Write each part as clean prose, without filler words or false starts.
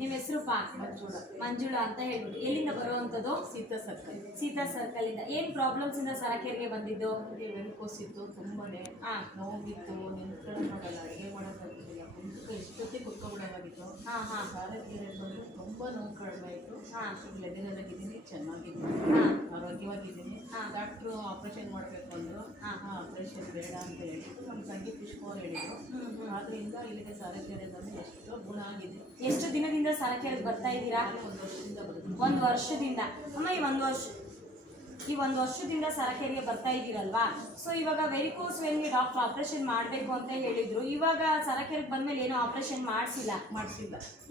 ನಿಮ್ಮ ಹೆಸರು ಮಂಜುಳಾ ಅಂತ ಹೇಳ್ಬಿಟ್ಟು ಎಲ್ಲಿಂದ ಬರುವಂಥದ್ದು? ಸೀತಾ ಸರ್ಕಲ್ ಇಂದ. ಏನ್ ಪ್ರಾಬ್ಲಮ್ಸ್ ಇಂದ ಸರಕೇರಿಗೆ ಬಂದಿದ್ದು? ವೆರಿಕೋಸ್ ಇತ್ತು, ತುಂಬಾನೇ ನೋವಿತ್ತು, ನಿಂತ್ಕೊಳ್ಳೋಕ್ಕಾಗಲ್ಲ, ಅಡುಗೆ ಮಾಡೋಕ್ಕಾಗಿಲ್ಲ, ಎಷ್ಟೊತ್ತಿಗೆ ಕುತ್ಕೊಬಿಡೋದಾಗಿತ್ತು. ಸರಕೇರಿಗೆ ಬಂದು ತುಂಬ ನೋವು ಕಡಿಮೆ ಆಯಿತು. ಲೆದರಾಗಿದ್ದೀನಿ, ಚೆನ್ನಾಗಿದ್ದೀನಿ, ಆರೋಗ್ಯವಾಗಿದ್ದೀನಿ. ಡಾಕ್ಟ್ರು ಆಪ್ರೇಷನ್ ಮಾಡಬೇಕು ಅಂದರು. ಆಪ್ರೇಷನ್ ಬೇಡ ಅಂತ ಹೇಳಿದ್ರು. ನಮ್ಮ ತಂಗಿ ಪುಷ್ಪವ್ರು ಹೇಳಿದರು. ಆದ್ದರಿಂದ ಇಲ್ಲಿಗೆ ಸರಕೇರೆ ಬಂದು ಎಷ್ಟೋ ಗುಣ ಆಗಿದೆ. ಎಷ್ಟು ದಿನದಿಂದ ಸರಕೇರಿಗೆ ಬರ್ತಾ ಇದ್ದೀರಾ? 1 ವರ್ಷದಿಂದ ಬರುತ್ತೆ. 1 ವರ್ಷದಿಂದ. ಅಮ್ಮ, ಈ ಒಂದು ವರ್ಷದಿಂದ ಸರಕೇರಿಗೆ ಬರ್ತಾ ಇದ್ದೀರಲ್ವಾ? ಸೊ ಇವಾಗ ವೆರಿಕೋಸ್ ವೇನ್ಗೆ ಡಾಕ್ಟರ್ ಆಪರೇಷನ್ ಮಾಡಬೇಕು ಅಂತ ಹೇಳಿದ್ರು. ಇವಾಗ ಸರಕೇರಿಗೆ ಬಂದ್ಮೇಲೆ ಏನೋ ಆಪರೇಷನ್ ಮಾಡಿಸಿಲ್ಲ?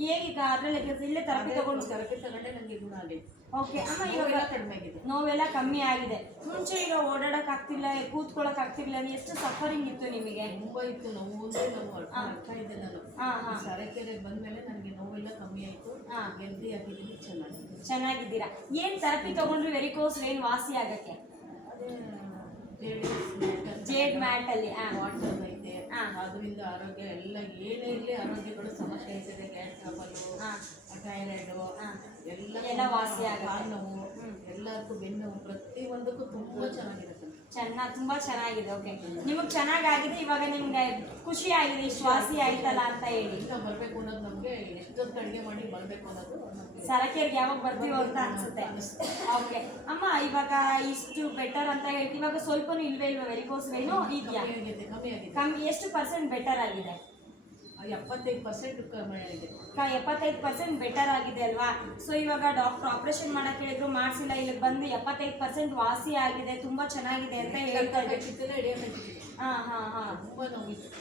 ಹೇಗೀಗ ಅದರಲ್ಲಿ ಇಲ್ಲೇ ಥೆರಪಿ ತಗೊಂಡೆ ನನಗೆ ಗುಣ ಆಗಿದೆ. ಓಕೆ ಅಮ್ಮ, ಇವಾಗ ಕಡಿಮೆ ಆಗಿದೆ, ನೋವೆಲ್ಲ ಕಮ್ಮಿ ಆಗಿದೆ. ಮುಂಚೆ ಈಗ ಓಡಾಡಕ್ ಆಗ್ತಿಲ್ಲ, ಕೂತ್ಕೊಳ್ಳೋಕೆ ಆಗ್ತಿರ್ಲಿಲ್ಲ, ಎಷ್ಟು ಸಫರಿಂಗ್ ಇತ್ತು ನಿಮಗೆ? ತುಂಬ ಇತ್ತು. ನೋವು ಅಂದ್ರೆ ನೋವು ಅರ್ಥ ಇದೆ. ನಾನು ಸರಕೇರಿಗೆ ಬಂದ್ಮೇಲೆ ನನಗೆ ನೋವೆಲ್ಲ ಕಮ್ಮಿ ಆಯಿತು. ಹೆಲ್ದಿ ಆಗಿದ್ದೀನಿ, ಚೆನ್ನಾಗಿದ್ದೀರಾ? ಏನ್ ಥೆರಪಿ ತಗೊಂಡ್ರಿ ವೆರಿಕೋಸ್ ವೇನ್ ವಾಸಿ ಆಗಕ್ಕೆ? ಜೇಡ್ ಮ್ಯಾಟ್ ಅಲ್ಲಿ ವಾಟರ್ ಐತೆ, ಅದರಿಂದ ಆರೋಗ್ಯ ಎಲ್ಲ ಏನೇ ಇರಲಿ ಆರೋಗ್ಯಗಳು ಸಮಸ್ಯೆ ಐತೆ. ಗ್ಯಾಸ್ ಟ್ರಬಲು, ಥೈರಾಯ್ಡು ಎಲ್ಲ ವಾಸಿ ಆಗ, ಕಾಲು ನೋವು, ಎಲ್ಲದಕ್ಕೂ ಬೆನ್ನು ನೋವು, ಪ್ರತಿಯೊಂದಕ್ಕೂ ತುಂಬ ಚೆನ್ನಾಗಿರುತ್ತೆ. ತುಂಬಾ ಚೆನ್ನಾಗಿದೆ. ಓಕೆ, ನಿಮಗೆ ಚೆನ್ನಾಗಾಗಿದೆ. ಇವಾಗ ನಿಮ್ಗೆ ಖುಷಿ ಆಗಿದೆ ಇಷ್ಟು ವಾಸಿ ಆಯ್ತಲ್ಲ ಅಂತ ಹೇಳಿ? ಬರಬೇಕು ಅನ್ನೋದು ನಮಗೆ, ಎಷ್ಟೊತ್ತು ಅಡುಗೆ ಮಾಡಿ ಬರಬೇಕು ಅನ್ನೋದು ಸರಕೇರಿಗೆ ಯಾವಾಗ ಬರ್ತೀವೋ ಅಂತ ಅನ್ಸುತ್ತೆ. ಓಕೆ ಅಮ್ಮ, ಇವಾಗ ಇಷ್ಟು ಬೆಟರ್ ಅಂತ ಹೇಳ್ತೀವಿ. ಇವಾಗ ಸ್ವಲ್ಪನೂ ಇಲ್ವೇ ವೆರಿಕೋಸ್ ವೇನು ಇದೆಯಾ? ಕಮ್ಮಿ. ಎಷ್ಟು % ಬೆಟರ್ ಆಗಿದೆ? 75% ಕಮ್ಮಿ ಆಗಿದೆ. 75% ಬೆಟರ್ ಆಗಿದೆ ಅಲ್ವಾ? ಸೊ ಇವಾಗ ಡಾಕ್ಟರ್ ಆಪರೇಷನ್ ಮಾಡಕ್ಕೆ ಹೇಳಿದ್ರು, ಮಾಡಿಸಿಲ್ಲ. ಇಲ್ಲಿಗೆ ಬಂದು 75% ವಾಸಿ ಆಗಿದೆ, ತುಂಬಾ ಚೆನ್ನಾಗಿದೆ ಅಂತ ಹೇಳ್ತಾ ಇದ್ದಾರೆ.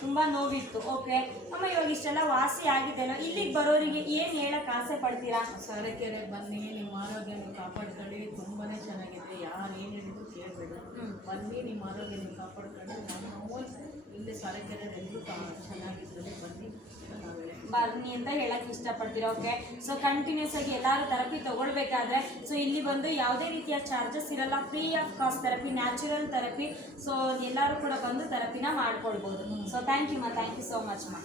ತುಂಬಾ ನೋವಿತ್ತು. ಓಕೆ ಅಮ್ಮ, ಇವಾಗ ಇಷ್ಟೆಲ್ಲ ವಾಸಿ ಆಗಿದೆ ಅಲ್ಲ, ಇಲ್ಲಿಗೆ ಬರೋರಿಗೆ ಏನ್ ಹೇಳಕ್ ಆಸೆ ಪಡ್ತೀರಾ? ಸರಕೇರಿಗೆ ಬನ್ನಿ, ನಿಮ್ಮ ಆರೋಗ್ಯ ಕಾಪಾಡ್ಕೊಳ್ಳಿ, ತುಂಬಾನೇ ಚೆನ್ನಾಗಿದೆ. ಯಾರು ಏನ್ ಹೇಳಿದ್ರು ಕೇಳಬೇಡ, ಬನ್ನಿ, ನಿಮ್ಮ ಆರೋಗ್ಯ ನೀವು ಕಾಪಾಡ್ಕೊಳ್ಳಿ. ನಾವು ಇಲ್ಲಿ ಸರಕೇರೆ ಎಲ್ಲರೂ ಚೆನ್ನಾಗಿರ್ತದೆ, ಬನ್ನಿ ಅಂತ ಹೇಳಕ್ ಇಷ್ಟಪಡ್ತೀರಾ? ಓಕೆ, ಸೊ ಕಂಟಿನ್ಯೂಸ್ ಆಗಿ ಎಲ್ಲರೂ ಥೆರಪಿ ತಗೊಳ್ಬೇಕಾದ್ರೆ ಸೊ ಇಲ್ಲಿ ಬಂದು ಯಾವುದೇ ರೀತಿಯ ಚಾರ್ಜಸ್ ಇರಲ್ಲ, free of cost therapy, natural therapy. So ಎಲ್ಲರೂ ಕೂಡ ಬಂದು ಥೆರಪಿನ ಮಾಡ್ಕೊಳ್ಬೋದು. So thank you so much ಮಾ.